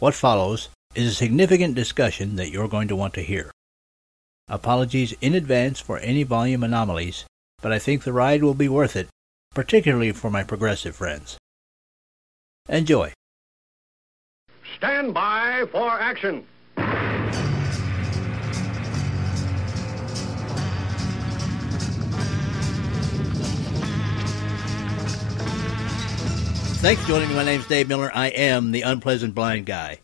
What follows is a significant discussion that you're going to want to hear. Apologies in advance for any volume anomalies, but I think the ride will be worth it, particularly for my progressive friends. Enjoy. Stand by for action. Thanks for joining me. My name's Dave Miller. I am the Unpleasant Blind Guy.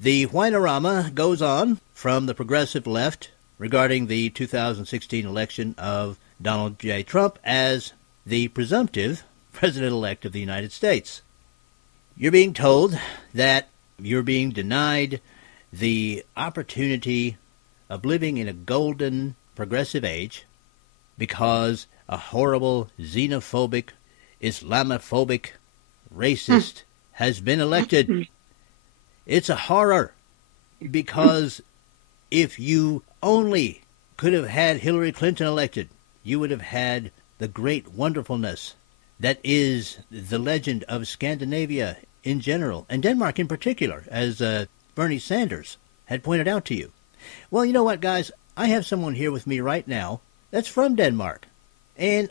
The whinorama goes on from the progressive left regarding the 2016 election of Donald J. Trump as the presumptive president-elect of the United States. You're being told that you're being denied the opportunity of living in a golden progressive age because a horrible xenophobic, Islamophobic racist has been elected. It's a horror, because if you only could have had Hillary Clinton elected, you would have had the great wonderfulness that is the legend of Scandinavia in general, and Denmark in particular, as Bernie Sanders had pointed out to you. Well, you know what, guys? I have someone here with me right now that's from Denmark. And,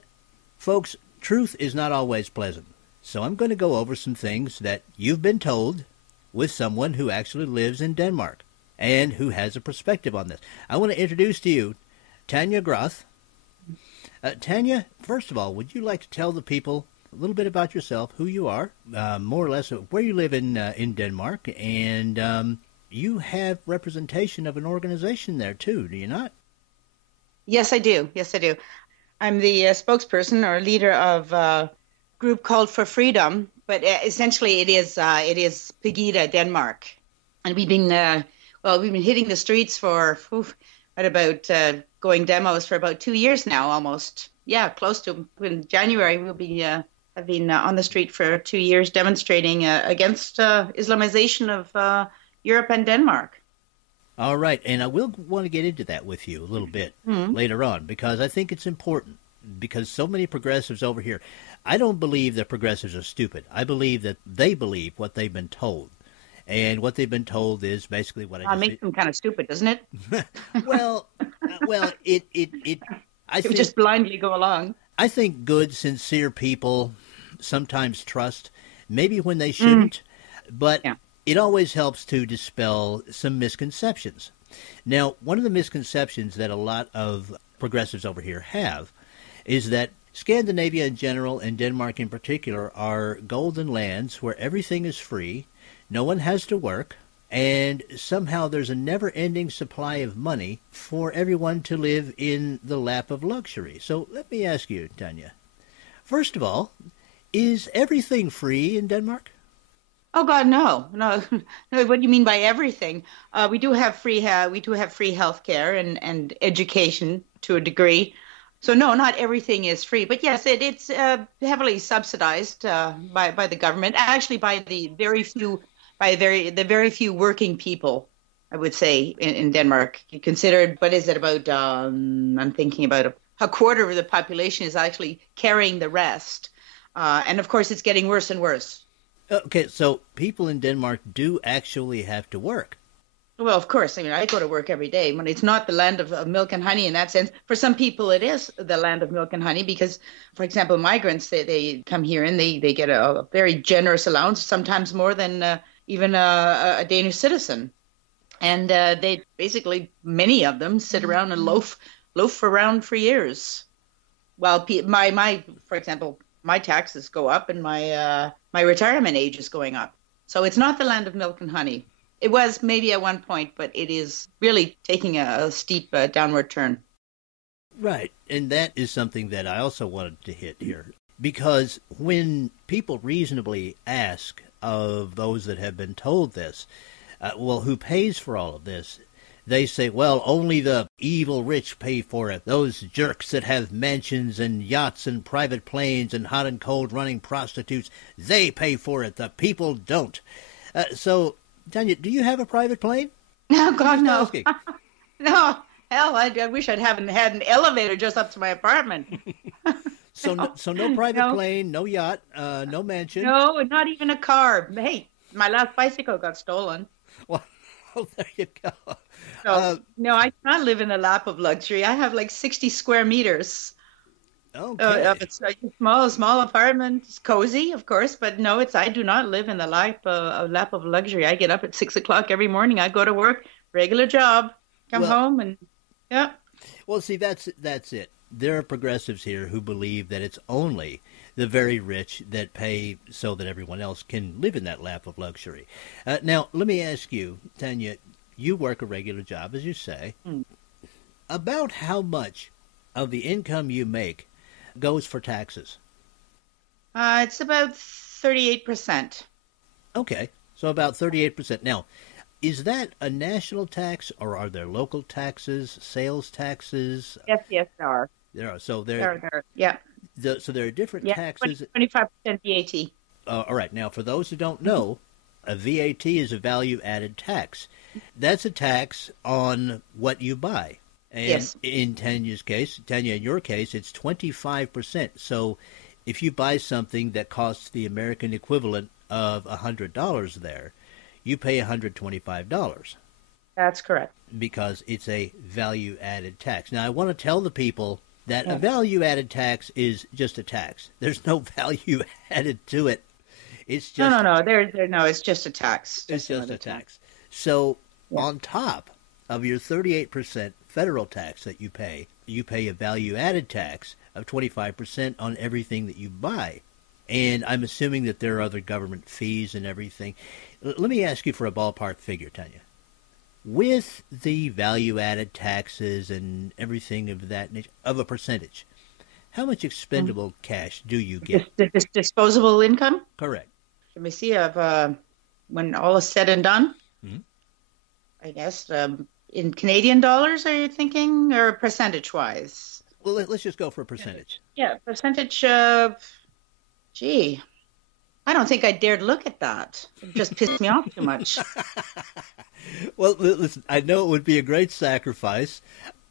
folks, truth is not always pleasant. So I'm going to go over some things that you've been told with someone who actually lives in Denmark and who has a perspective on this. I want to introduce to you Tania Groth. Tania, first of all, would you like to tell the people a little bit about yourself, who you are, more or less where you live in Denmark, and you have representation of an organization there too, do you not? Yes, I do. I'm the spokesperson or leader of a group called For Freedom, but essentially it is Pegida, Denmark, and we've been hitting the streets for going demos for about 2 years now, almost. Yeah, close to. In January we'll be. I've been on the street for 2 years demonstrating against Islamization of Europe and Denmark. All right, and I will want to get into that with you a little bit later on, because I think it's important, because so many progressives over here, I don't believe that progressives are stupid. I believe that they believe what they've been told. And what they've been told is basically what I just makes them kind of stupid, doesn't it? well, I think, just blindly go along. I think good, sincere people sometimes trust, maybe when they shouldn't, but it always helps to dispel some misconceptions. Now, one of the misconceptions that a lot of progressives over here have is that Scandinavia in general and Denmark in particular are golden lands where everything is free, no one has to work, and somehow there's a never-ending supply of money for everyone to live in the lap of luxury. So let me ask you, Tania, first of all, is everything free in Denmark? Oh God, no. What do you mean by everything? We do have free health care and education to a degree. So no, not everything is free, but yes, it's heavily subsidized by the government. Actually, by the very few working people, I would say in Denmark. You consider, what is it about? I'm thinking about a quarter of the population is actually carrying the rest, and of course, it's getting worse and worse. Okay, so people in Denmark do actually have to work. Well, of course. I mean, I go to work every day. When it's not the land of milk and honey in that sense. For some people, it is the land of milk and honey because, for example, migrants, they come here and they get a very generous allowance, sometimes more than even a Danish citizen. And they basically, many of them sit around and loaf around for years. While for example, my taxes go up and my retirement age is going up. So it's not the land of milk and honey. It was maybe at one point, but it is really taking a steep downward turn. Right, and that is something that I also wanted to hit here. Because when people reasonably ask of those that have been told this, well, who pays for all of this? They say, well, only the evil rich pay for it. Those jerks that have mansions and yachts and private planes and hot and cold running prostitutes, they pay for it. The people don't. So, Tania, do you have a private plane? No, God, no. No, hell, I wish I'd had an elevator just up to my apartment. So no private plane, no yacht, no mansion. No, not even a car. Hey, My last bicycle got stolen. Well, well, there you go. So, no, I cannot live in a lap of luxury. I have like 60 square meters Okay. of a small apartment. It's cozy, of course, but no, I do not live in the a lap of luxury. I get up at 6 o'clock every morning. I go to work, regular job, come Well, home, and yeah. well, see, that's it. There are progressives here who believe that it's only the very rich that pay so that everyone else can live in that lap of luxury. Now, let me ask you, Tania, you work a regular job, as you say. Mm. About how much of the income you make goes for taxes? It's about 38%. Okay, so about 38%. Now, is that a national tax, or are there local taxes, sales taxes? Yes, there are. There are. So Yeah. so there are different Yeah, taxes. 25% VAT. All right. Now, for those who don't know, a VAT is a value-added tax. That's a tax on what you buy. And Yes. in Tania, in your case, it's 25%. So if you buy something that costs the American equivalent of $100 there, you pay $125 That's correct. because it's a value-added tax. Now, I want to tell the people that a value-added tax is just a tax. There's no value added to it. It's just No. No. It's just a tax. it's just a tax. So on top of your 38% federal tax that you pay a value-added tax of 25% on everything that you buy. And I'm assuming that there are other government fees and everything. Let me ask you for a ballpark figure, Tania. With the value-added taxes and everything of that nature, of a percentage, how much expendable cash do you get? This disposable income? Correct. Let me see. When all is said and done, Mhm. I guess in Canadian dollars, are you thinking, or percentage-wise? Well, let's just go for a percentage. Yeah, percentage of, gee, I don't think I dared look at that. It just pissed me off too much. Well, listen, I know it would be a great sacrifice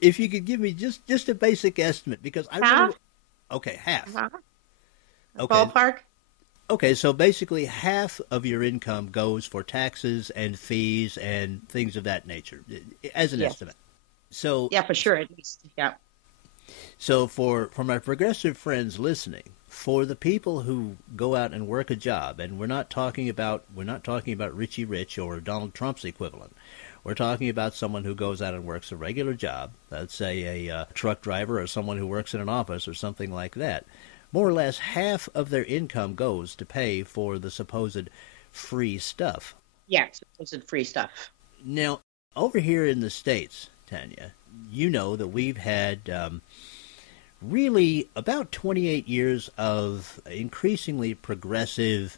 if you could give me just a basic estimate, because I Half? really... Okay, half. Uh-huh. Okay. Ballpark? Okay, so basically half of your income goes for taxes and fees and things of that nature, as an Yes. estimate. So Yeah, for sure, at least. Yeah. So for my progressive friends listening, for the people who go out and work a job, and we're not talking about Richie Rich or Donald Trump's equivalent. We're talking about someone who goes out and works a regular job, let's say a truck driver or someone who works in an office or something like that. More or less half of their income goes to pay for the supposed free stuff. Yeah, it's free stuff. Now, over here in the States, Tania, you know that we've had really about 28 years of increasingly progressive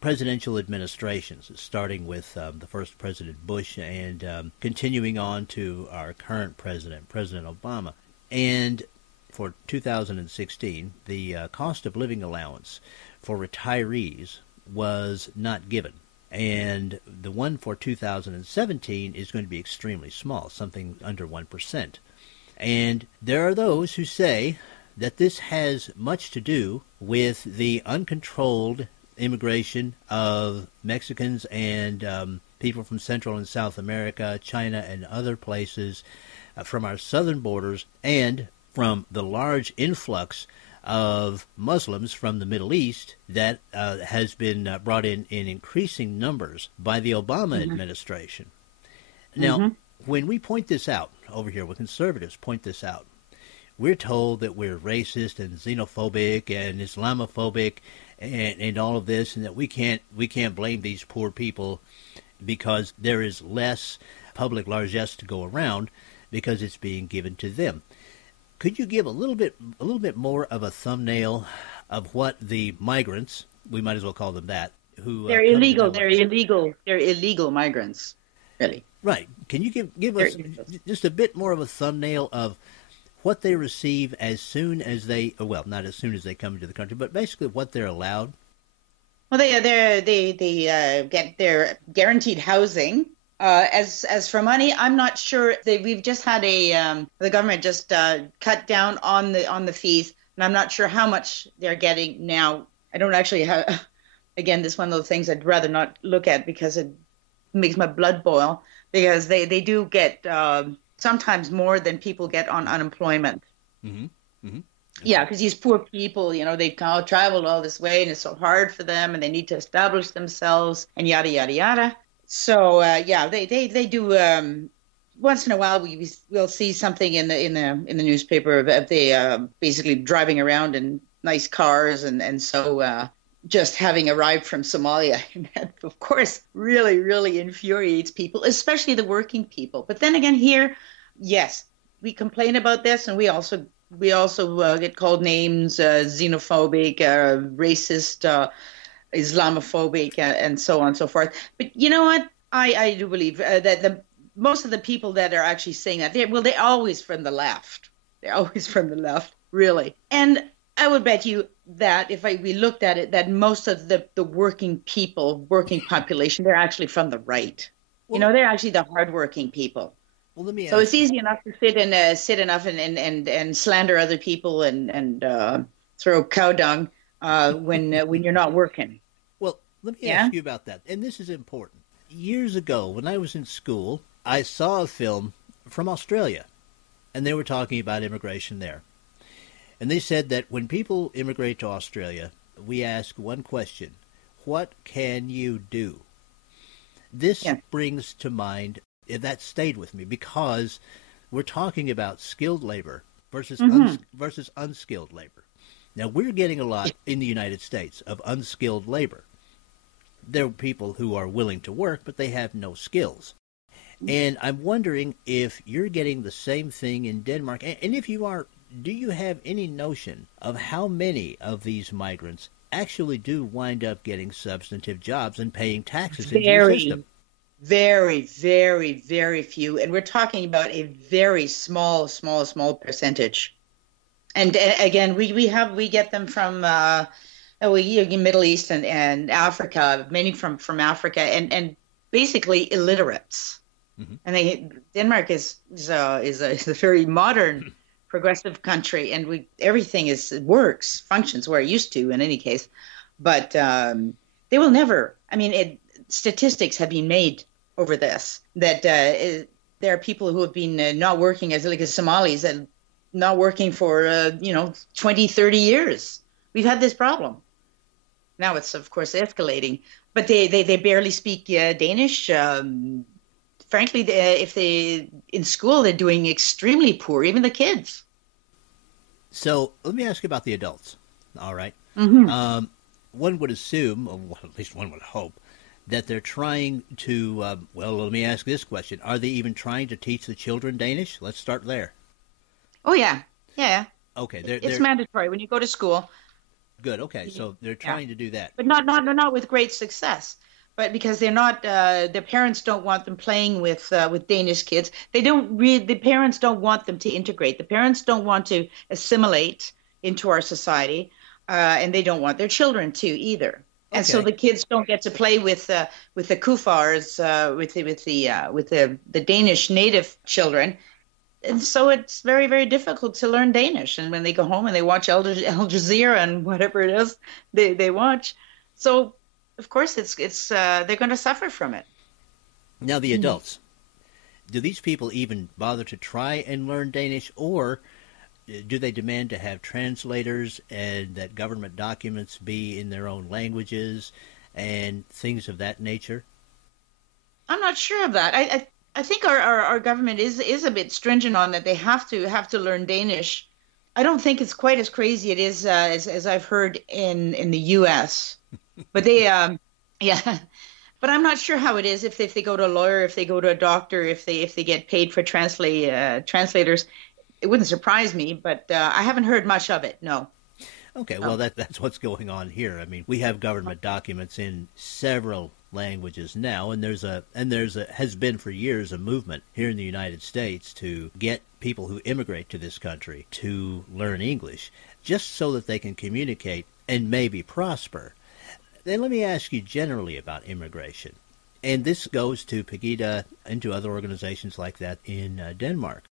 presidential administrations, starting with the first President Bush and continuing on to our current president, President Obama. And for 2016, the cost of living allowance for retirees was not given. And the one for 2017 is going to be extremely small, something under 1%. And there are those who say that this has much to do with the uncontrolled immigration of Mexicans and people from Central and South America, China, and other places from our southern borders, and from the large influx of Muslims from the Middle East that has been brought in increasing numbers by the Obama administration. Now, when we point this out over here, when conservatives point this out, we're told that we're racist and xenophobic and Islamophobic and all of this, and that we can't blame these poor people because there is less public largesse to go around because it's being given to them. Could you give a little bit more of a thumbnail of what the migrants, we might as well call them that, who They're illegal. They're illegal migrants, really. Right. Can you give us just a bit more of a thumbnail of what they receive as soon as they, well, not as soon as they come into the country, but basically what they're allowed? Well, they get their guaranteed housing. As for money, I'm not sure. We've just had the government just cut down on the fees, and I'm not sure how much they're getting now. I don't actually have. again, this is one of those things I'd rather not look at because it makes my blood boil, because they do get sometimes more than people get on unemployment. Mm-hmm. Mm-hmm. Yeah, because these poor people, they've traveled all this way and it's so hard for them and they need to establish themselves and yada, yada, yada. So, they do. Once in a while, we'll see something in the newspaper of they basically driving around in nice cars and so just having arrived from Somalia. And that, of course, really, really infuriates people, especially the working people. But then again, here, yes, we complain about this, and we also get called names, xenophobic, racist, Islamophobic, and so on and so forth. But you know what? I do believe that most of the people that are actually saying that, they're always from the left. They're always from the left, really. And I would bet you that if we looked at it, that most of the working population, they're actually from the right. Well, they're actually the hardworking people. Well, let me So ask. it's easy enough to sit enough and slander other people and throw cow dung when you're not working. Well, let me ask you about that, and this is important. Years ago, when I was in school, I saw a film from Australia, and they were talking about immigration there. And they said that when people immigrate to Australia, we ask one question: what can you do? This brings to mind, that stayed with me, because we're talking about skilled labor versus versus unskilled labor. Now, we're getting a lot in the United States of unskilled labor. There are people who are willing to work, but they have no skills. And I'm wondering if you're getting the same thing in Denmark. And if you are, do you have any notion of how many of these migrants actually do wind up getting substantive jobs and paying taxes into the system? Very, very, very few. And we're talking about a very small percentage. And again, we get them from Middle East and Africa, many from Africa, and basically illiterates. Mm-hmm. And Denmark is a very modern, progressive country, and everything functions where it used to in any case. But they will never. I mean, statistics have been made over this that there are people who have been not working as Somalis and not working for 20, 30 years. We've had this problem. Now it's, of course, escalating, but they barely speak Danish. Frankly, if they in school, they're doing extremely poor, even the kids. So let me ask you about the adults. All right. Mm-hmm. One would assume, or at least one would hope, that they're trying to, let me ask this question. Are they even trying to teach the children Danish? Let's start there. Oh, yeah. Yeah. Okay. It's mandatory when you go to school. Good. Okay. So they're trying to do that. But not with great success. But because they're not, their parents don't want them playing with Danish kids. The parents don't want them to integrate. The parents don't want to assimilate into our society, and they don't want their children to either. And so the kids don't get to play with the Kufars, with the Danish native children. And so it's very, very difficult to learn Danish. And when they go home and they watch Al Jazeera and whatever it is they watch, so of course it's they're going to suffer from it. Now the adults, do these people even bother to try and learn Danish, or do they demand to have translators and that government documents be in their own languages and things of that nature? I'm not sure of that. I think our government is a bit stringent on that. They have to learn Danish. I don't think it's quite as crazy it is as I've heard in the U.S. But they But I'm not sure how it is if they go to a lawyer, if they go to a doctor, if they get paid for translators. It wouldn't surprise me, but I haven't heard much of it. No. Okay, well that's what's going on here. I mean, we have government documents in several languages now, and there's has been for years a movement here in the United States to get people who immigrate to this country to learn English, just so that they can communicate and maybe prosper. Then let me ask you generally about immigration, and this goes to Pegida and to other organizations like that in Denmark.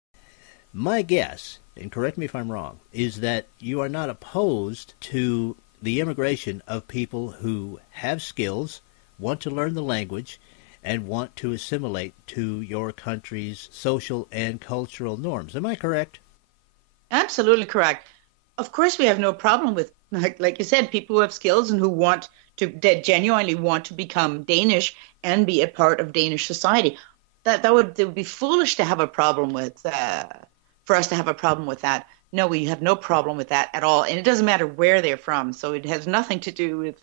My guess, and correct me if I'm wrong, is that you are not opposed to the immigration of people who have skills, want to learn the language, and want to assimilate to your country's social and cultural norms. Am I correct? Absolutely correct. Of course, we have no problem with, like you said, people who have skills and who want to, that genuinely want to become Danish and be a part of Danish society. It would be foolish to have a problem with, for us to have a problem with that. No, we have no problem with that at all. And it doesn't matter where they're from. So it has nothing to do with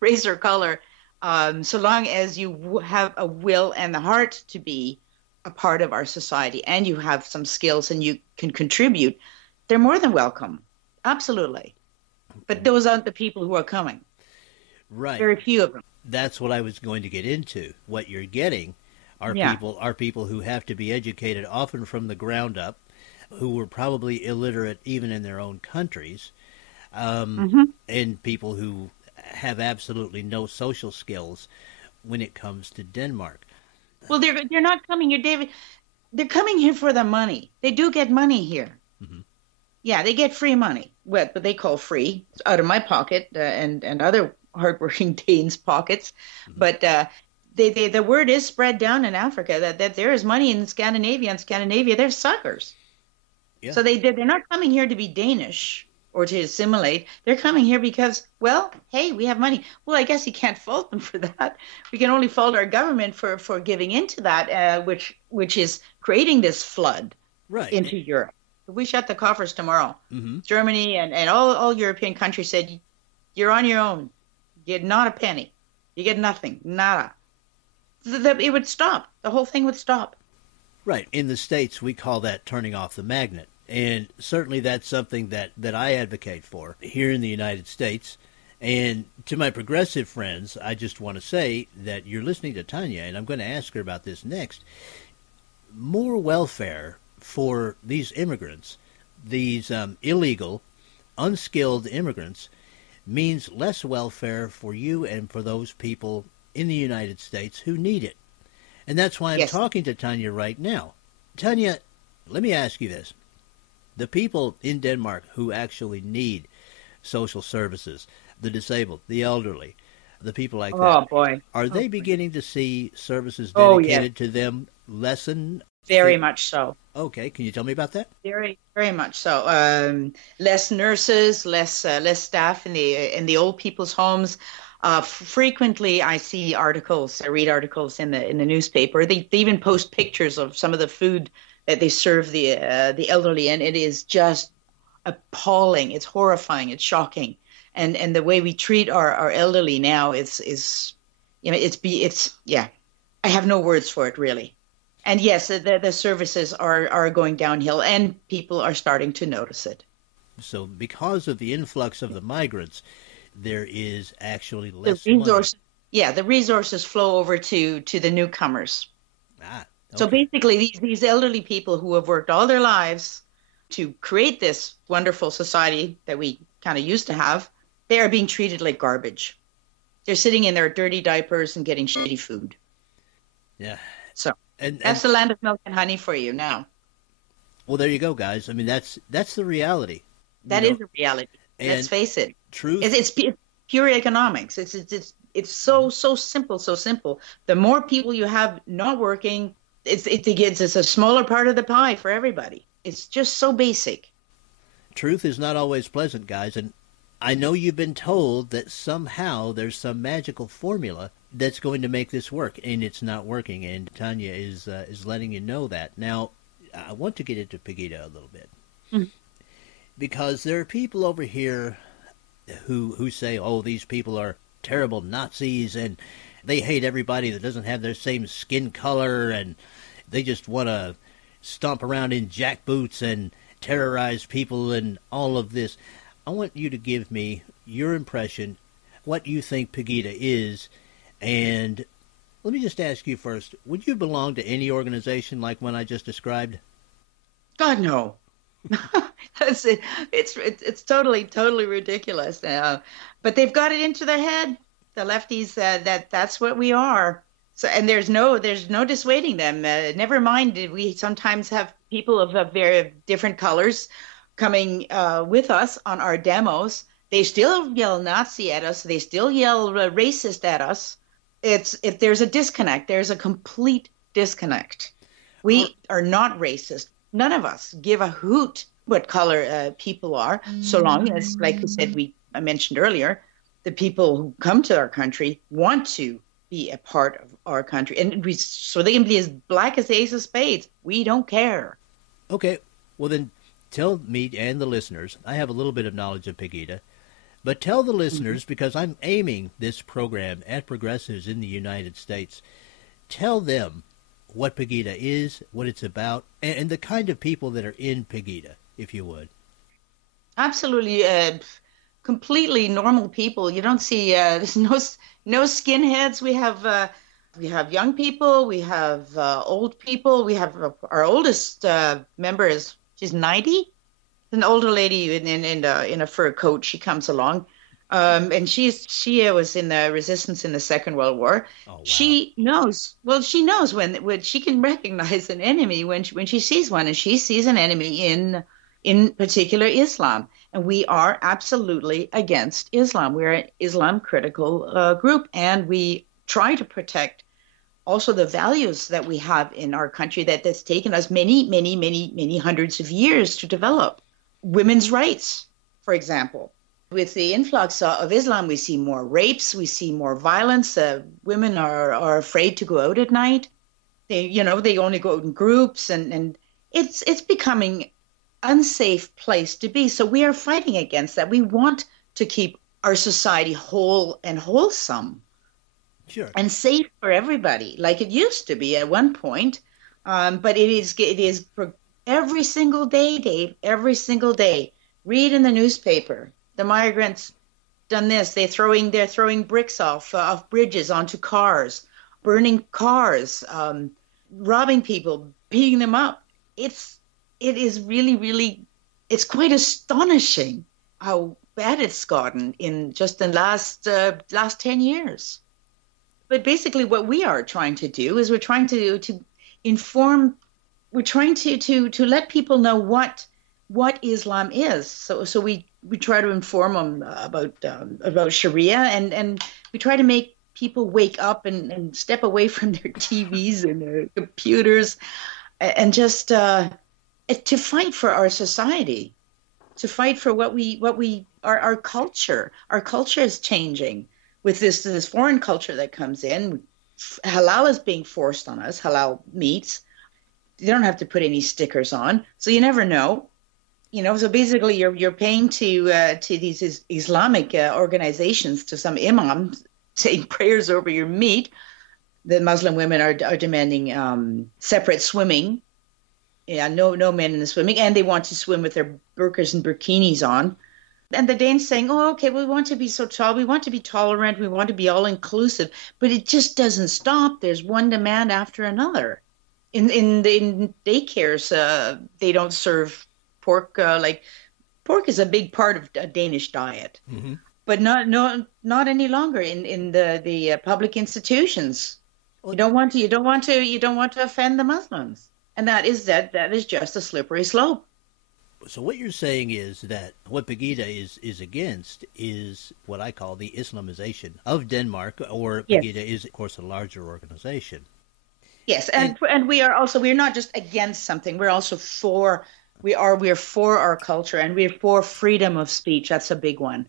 race or color. So long as you have a will and the heart to be a part of our society and you have some skills and you can contribute, they're more than welcome. Absolutely. But those aren't the people who are coming. Right. Very few of them. That's what I was going to get into. What you're getting are people who have to be educated often from the ground up, who were probably illiterate even in their own countries, and people who have absolutely no social skills when it comes to Denmark. Well, they're not coming here, David. They're coming here for the money. They do get money here. Mm-hmm. Yeah, they get free money, what they call free, out of my pocket and other hardworking Danes' pockets. Mm-hmm. But the word is spread down in Africa that there is money in Scandinavia. And Scandinavia, they're suckers. Yeah. So they're not coming here to be Danish or to assimilate. They're coming here because, well, hey, we have money. Well, I guess you can't fault them for that. We can only fault our government for giving into that, which is creating this flood into Europe. If we shut the coffers tomorrow, Germany and all European countries said, you're on your own. You get not a penny. You get nothing. Nada. It would stop. The whole thing would stop. Right. In the States, we call that turning off the magnet. And certainly that's something that I advocate for here in the United States. And to my progressive friends, I just want to say that you're listening to Tania, and I'm going to ask her about this next. More welfare for these immigrants, these illegal, unskilled immigrants, means less welfare for you and for those people in the United States who need it. And that's why I'm talking to Tania right now. Tania, let me ask you this. The people in Denmark who actually need social services, the disabled, the elderly, the people like that. Oh, boy. Are they beginning to see services dedicated to them lessen? Very much so. Okay. Can you tell me about that? Very, very much so. Less nurses, less staff in the old people's homes. Frequently, I read articles in the newspaper. They even post pictures of some of the food that they serve the elderly, and it is just appalling. It's horrifying. It's shocking, and the way we treat our elderly now is I have no words for it really. And yes, the services are going downhill, and people are starting to notice it. So, because of the influx of the migrants, there is actually less money. The resources flow over to the newcomers. Okay. So basically, these elderly people who have worked all their lives to create this wonderful society that we kind of used to have, they are being treated like garbage. They're sitting in their dirty diapers and getting shitty food. Yeah. So that's the land of milk and honey for you now. Well, there you go, guys. I mean, that's the reality. That is a reality. Let's face it. Truth. It's pure economics. It's so simple, so simple. The more people you have not working, it's a smaller part of the pie for everybody. It's just so basic. Truth is not always pleasant, guys, and I know you've been told that somehow there's some magical formula that's going to make this work, and it's not working. And Tania is letting you know that. Now, I want to get into Pegida a little bit. Mm-hmm. Because there are people over here who say, oh, these people are terrible Nazis and they hate everybody that doesn't have their same skin color and they just want to stomp around in jackboots and terrorize people and all of this. I want you to give me your impression, what you think Pegida is, and let me just ask you first, would you belong to any organization like one I just described? God, no. That's it. It's totally ridiculous. But they've got it into their head, the lefties, that's what we are. So, and there's no dissuading them. Never mind, we sometimes have people of very different colors coming with us on our demos, They still yell Nazi at us. They still yell racist at us. There's a disconnect. There's a complete disconnect. We are not racist. None of us give a hoot what color people are, so long as, like we said, I mentioned earlier, the people who come to our country want to be a part of our country, and so they can be as black as the ace of spades. We don't care. Okay, well then, tell me and the listeners. I have a little bit of knowledge of Pegida, but tell the listeners, because I'm aiming this program at progressives in the United States. Tell them what Pegida is, what it's about, and the kind of people that are in Pegida, if you would. Absolutely, completely normal people. You don't see there's no skinheads. We have young people. We have old people. We have our oldest member she's 90. An older lady in a fur coat. She comes along. And she was in the resistance in the Second World War. Oh, wow. She knows when she can recognize an enemy when she sees one, and she sees an enemy in particular Islam. And we are absolutely against Islam. We're an Islam critical group, and we try to protect also the values that we have in our country that's taken us many hundreds of years to develop. Women's rights, for example. With the influx of Islam, we see more rapes, we see more violence. Women are afraid to go out at night. They only go out in groups, and it's becoming unsafe place to be. So we are fighting against that. We want to keep our society whole and wholesome, sure, and safe for everybody, like it used to be at one point. But it is every single day, Dave. Every single day, read in the newspaper. The migrants done this. They're throwing bricks off bridges onto cars, burning cars, robbing people, beating them up. It is really, it's quite astonishing how bad it's gotten in just the last 10 years. But basically what we are trying to do is we're trying to inform, we're trying to let people know what Islam is. So we try to inform them about Sharia, and we try to make people wake up and step away from their TVs and their computers, and just to fight for our society, to fight for our culture. Our culture is changing with this foreign culture that comes in. Halal is being forced on us. Halal meats. You don't have to put any stickers on, so you never know. So basically you're paying to these Islamic organizations, to some imam saying prayers over your meat. The Muslim women are demanding separate swimming. Yeah, no men in the swimming, and they want to swim with their burqas and bikinis on. And the Danes saying, "Oh, okay, we want to be so tall, we want to be tolerant, we want to be all inclusive," but it just doesn't stop. There's one demand after another. In daycares, they don't serve pork. Pork is a big part of a Danish diet, mm-hmm. but not any longer in the public institutions. Well, you don't want to offend the Muslims, and that is just a slippery slope. So what you're saying is that what Pegida is against is what I call the Islamization of Denmark, or Pegida is, of course, a larger organization. Yes, and we're not just against something. We're also for. We are for our culture, and we're for freedom of speech. That's a big one.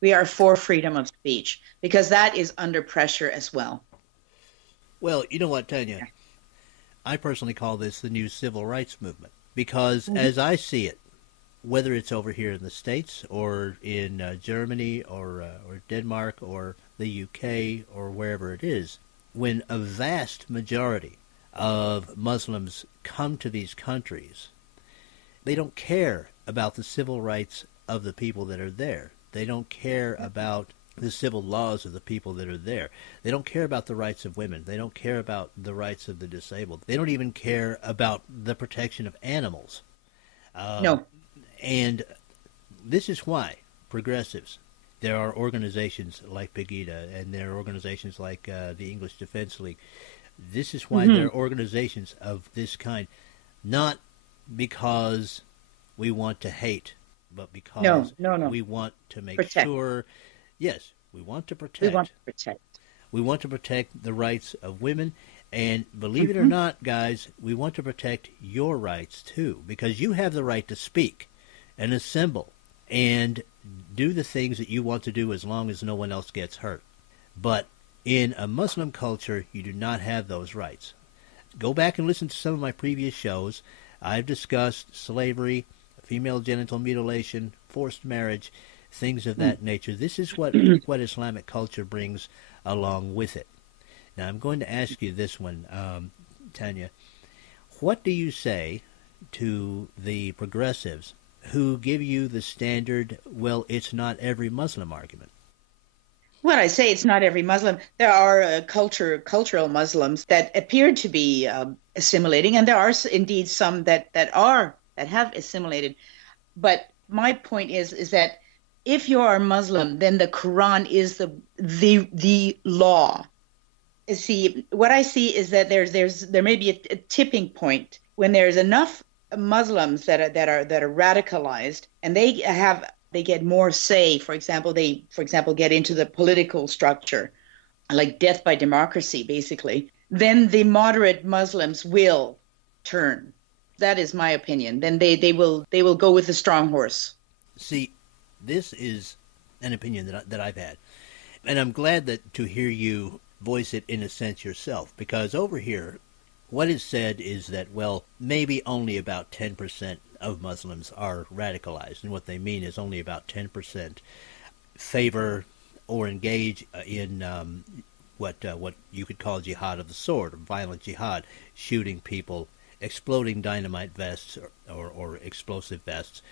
We are for freedom of speech because that is under pressure as well. Well, you know what, Tania? I personally call this the new civil rights movement because, as I see it, whether it's over here in the States or in Germany or Denmark or the UK or wherever it is, when a vast majority of Muslims come to these countries, they don't care about the civil rights of the people that are there. They don't care about the civil laws of the people that are there. They don't care about the rights of women. They don't care about the rights of the disabled. They don't even care about the protection of animals. No. And this is why progressives, there are organizations like Pegida, and there are organizations like the English Defense League. This is why there are organizations of this kind, not because we want to hate but because no. we want to make Protect. sure, yes, we want to protect. We want to protect. We want to protect the rights of women. And believe it or not, guys, we want to protect your rights too, because you have the right to speak and assemble and do the things that you want to do as long as no one else gets hurt. But in a Muslim culture, you do not have those rights. Go back and listen to some of my previous shows. I've discussed slavery, female genital mutilation, forced marriage, things of that nature. This is what Islamic culture brings along with it. Now, I'm going to ask you this one, Tania. What do you say to the progressives who give you the standard, well, it's not every Muslim argument? Well, I say it's not every Muslim. There are cultural Muslims that appear to be assimilating, and there are indeed some that have assimilated. But my point is that if you are Muslim, then the Quran is the law. See, what I see is that there may be a tipping point when there's enough Muslims that are radicalized, and they get more say. For example, get into the political structure, like death by democracy, basically. Then the moderate Muslims will turn. That is my opinion. Then they will go with the strong horse. See, this is an opinion that I've had, and I'm glad to hear you voice it in a sense yourself, because over here, what is said is that, well, maybe only about 10% of Muslims are radicalized, and what they mean is only about 10% favor or engage in what you could call jihad of the sword, or violent jihad, shooting people, exploding dynamite vests or explosive vests,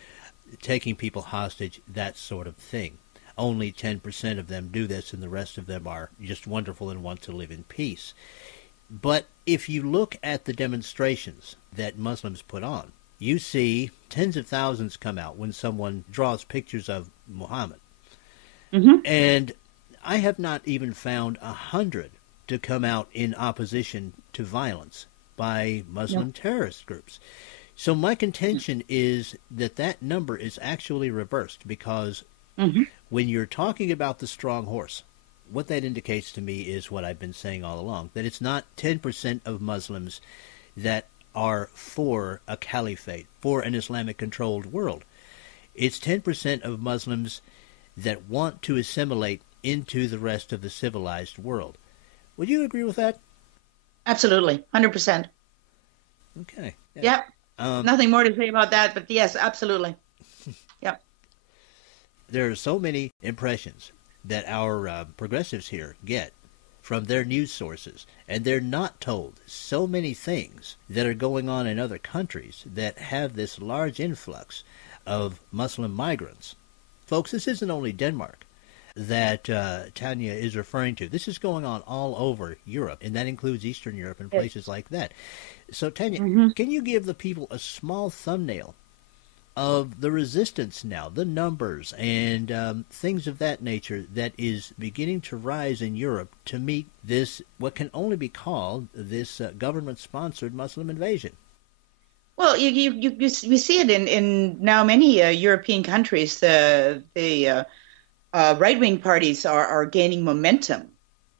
taking people hostage, that sort of thing. Only 10% of them do this, and the rest of them are just wonderful and want to live in peace. But if you look at the demonstrations that Muslims put on, you see tens of thousands come out when someone draws pictures of Muhammad. Mm-hmm. And I have not even found 100 to come out in opposition to violence by Muslim terrorist groups. So my contention is that number is actually reversed, because when you're talking about the strong horse, what that indicates to me is what I've been saying all along, that it's not 10% of Muslims that are for a caliphate, for an Islamic-controlled world. It's 10% of Muslims that want to assimilate into the rest of the civilized world. Would you agree with that? Absolutely, 100%. Okay. Yeah. Nothing more to say about that, but yes, absolutely. Yep. There are so many impressions that our progressives here get from their news sources, and they're not told so many things that are going on in other countries that have this large influx of Muslim migrants. Folks, this isn't only Denmark that Tania is referring to. This is going on all over Europe, and that includes Eastern Europe and places like that. So, Tania, can you give the people a small thumbnail of the resistance now, the numbers and things of that nature that is beginning to rise in Europe to meet this, what can only be called this government-sponsored Muslim invasion? Well, you see it in now many European countries. The right-wing parties are gaining momentum,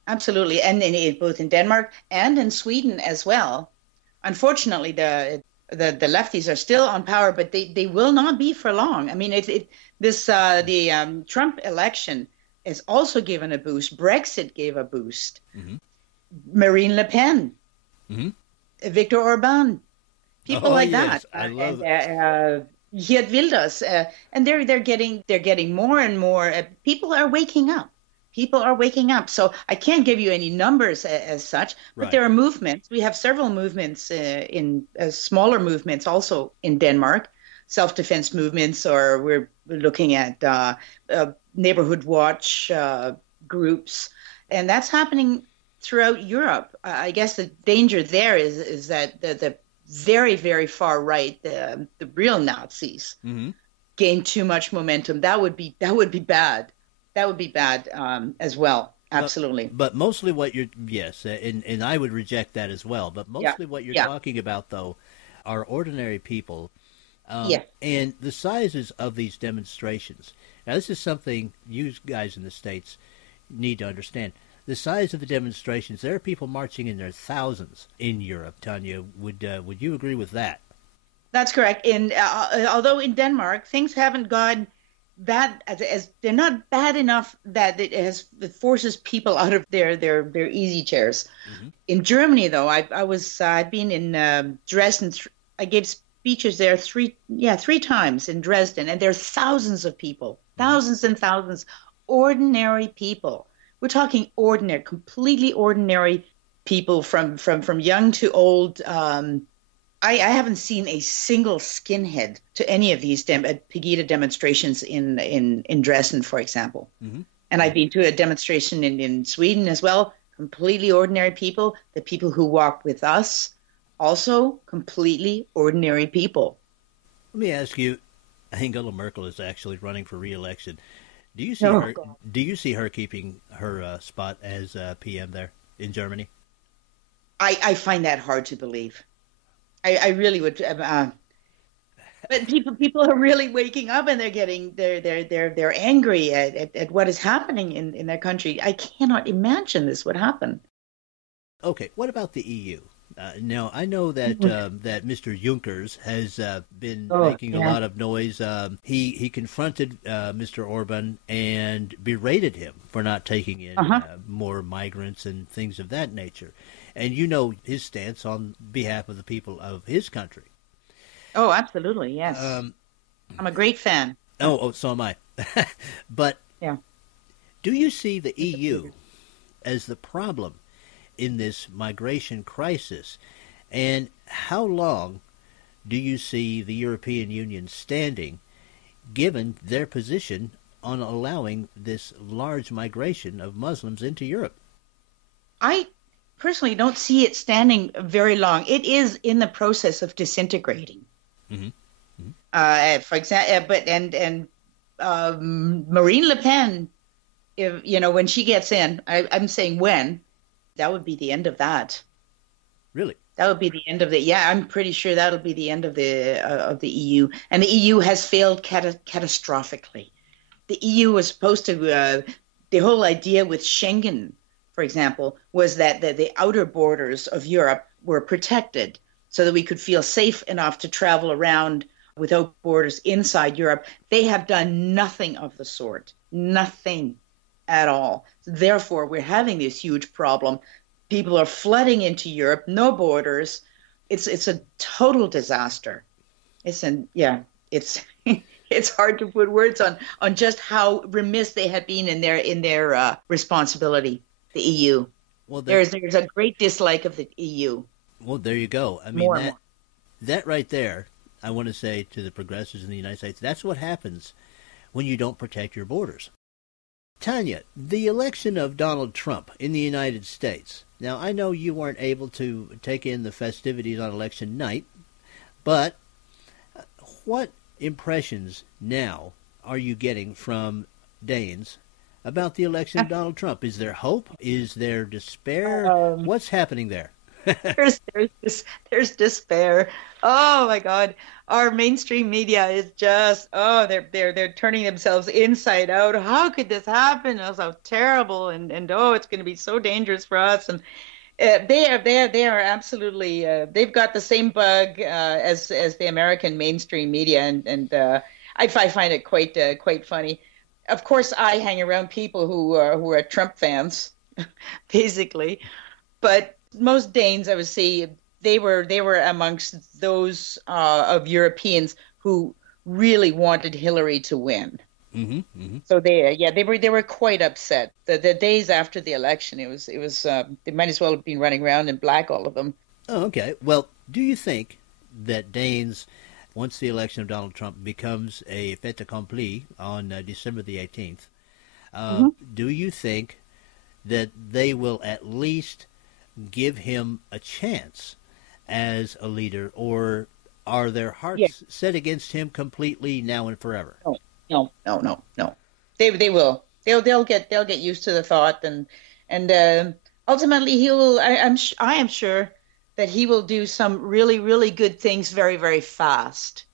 absolutely, and both in Denmark and in Sweden as well. Unfortunately, the lefties are still on power, but they will not be for long. I mean, the Trump election has also given a boost. Brexit gave a boost. Mm-hmm. Marine Le Pen, Viktor Orban, people like that. I love it. Geert Wilders, and they're getting more and more. People are waking up. So I can't give you any numbers as such, but there are movements. We have several movements in smaller movements also in Denmark, self-defense movements, or we're looking at neighborhood watch groups, and that's happening throughout Europe. I guess the danger there is that the very, very far right, the real Nazis, gain too much momentum. That would be bad. That would be bad as well. Absolutely. But mostly what you're, yes, and I would reject that as well. But mostly what you're talking about, though, are ordinary people Yeah. And the sizes of these demonstrations. Now, this is something you guys in the States need to understand. The size of the demonstrations, there are people marching in their thousands in Europe. Tanya, would you agree with that? That's correct. And although in Denmark things haven't gone bad, as they're not bad enough that it forces people out of their easy chairs. Mm-hmm. In Germany, though, I've been in Dresden. I gave speeches there three times in Dresden, and there are thousands of people, thousands and thousands, ordinary people. We're talking ordinary, completely ordinary people from young to old. I haven't seen a single skinhead to any of these Pegida demonstrations in Dresden, for example. Mm-hmm. And I've been to a demonstration in Sweden as well. Completely ordinary people. The people who walked with us, also completely ordinary people. Let me ask you, Angela Merkel is actually running for re-election. Do you see her? God. Do you see her keeping her spot as PM there in Germany? I find that hard to believe. I really would. But people are really waking up, and they're angry at what is happening in their country. I cannot imagine this would happen. Okay, what about the EU? Now, I know that that Mr. Juncker has been making a lot of noise. He confronted Mr. Orban and berated him for not taking in more migrants and things of that nature. And you know his stance on behalf of the people of his country. Oh, absolutely, yes. I'm a great fan. Oh, so am I. But do you see the EU as the problem in this migration crisis? And how long do you see the European Union standing, given their position on allowing this large migration of Muslims into Europe? I personally don't see it standing very long. It is in the process of disintegrating. Mm-hmm. Mm-hmm. For example, Marine Le Pen, when she gets in, I'm saying when, that would be the end of that. Really? That would be the end of I'm pretty sure that'll be the end of the EU. And the EU has failed catastrophically. The EU was supposed to, the whole idea with Schengen, for example, was that the outer borders of Europe were protected so that we could feel safe enough to travel around without borders inside Europe. They have done nothing of the sort. Nothing at all. Therefore, we're having this huge problem. People are flooding into Europe, no borders. It's a total disaster. It's hard to put words on just how remiss they have been in their responsibility. The EU. Well, there's a great dislike of the EU. Well, there you go. I mean, that right there, I want to say to the progressives in the United States, that's what happens when you don't protect your borders. Tanya, the election of Donald Trump in the United States. Now, I know you weren't able to take in the festivities on election night, but what impressions now are you getting from Danes about the election of Donald Trump? Is there hope? Is there despair? What's happening there? There's despair. Oh my God, our mainstream media is just they're turning themselves inside out. How could this happen? Oh, so terrible, and it's going to be so dangerous for us. And they are absolutely they've got the same bug as the American mainstream media, and I find it quite funny. Of course, I hang around people who are Trump fans, basically, but most Danes, I would say, they were amongst those of Europeans who really wanted Hillary to win. Mm-hmm, mm-hmm. So they were quite upset. The days after the election, it was they might as well have been running around in black, all of them. Oh, okay. Well, do you think that Danes, once the election of Donald Trump becomes a fait accompli on December the 18th, do you think that they will at least give him a chance as a leader, or are their hearts set against him completely now and forever? No. They will. They'll get used to the thought, and ultimately he will. I am sure that he will do some really, really good things very, very fast.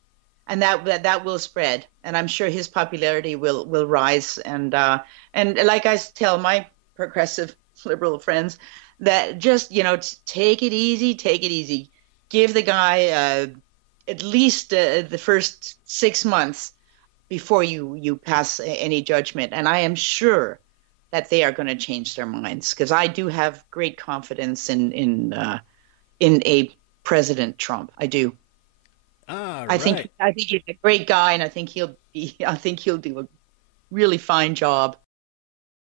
and that will spread, and I'm sure his popularity will rise. And like I tell my progressive liberal friends, that just take it easy, give the guy at least the first 6 months before you pass any judgment, and I am sure that they are going to change their minds, because I do have great confidence in a President Trump. I do. I think he's a great guy, and I think he'll do a really fine job.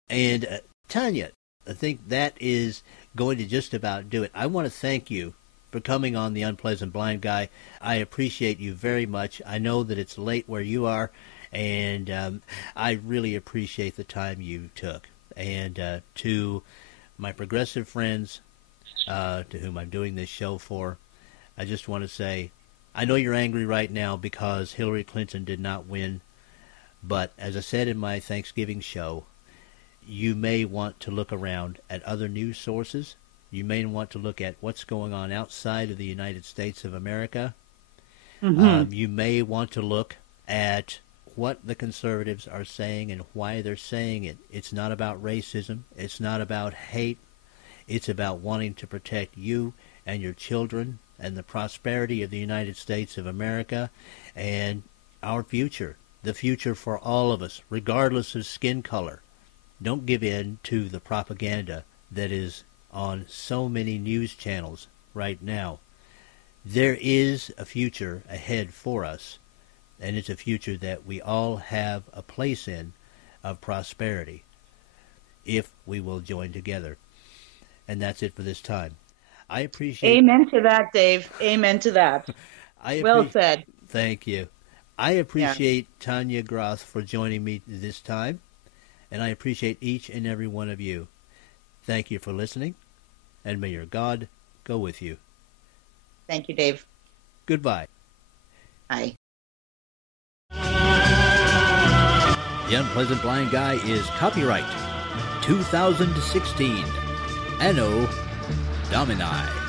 And Tania, I think that is going to just about do it. I want to thank you for coming on The Unpleasant Blind Guy. I appreciate you very much. I know that it's late where you are, and I really appreciate the time you took. And to my progressive friends, to whom I'm doing this show for, I just want to say, I know you're angry right now because Hillary Clinton did not win, but as I said in my Thanksgiving show, you may want to look around at other news sources. You may want to look at what's going on outside of the United States of America. Mm-hmm. You may want to look at what the conservatives are saying and why they're saying it. It's not about racism. It's not about hate. It's about wanting to protect you and your children and the prosperity of the United States of America and our future, the future for all of us, regardless of skin color. Don't give in to the propaganda that is on so many news channels right now. There is a future ahead for us, and it's a future that we all have a place in of prosperity if we will join together. And that's it for this time. I appreciate... Amen to that, Dave. Amen to that. Well said. Thank you. I appreciate Tania Groth for joining me this time, and I appreciate each and every one of you. Thank you for listening, and may your God go with you. Thank you, Dave. Goodbye. Bye. The Unpleasant Blind Guy is copyright 2016. Anno Domini.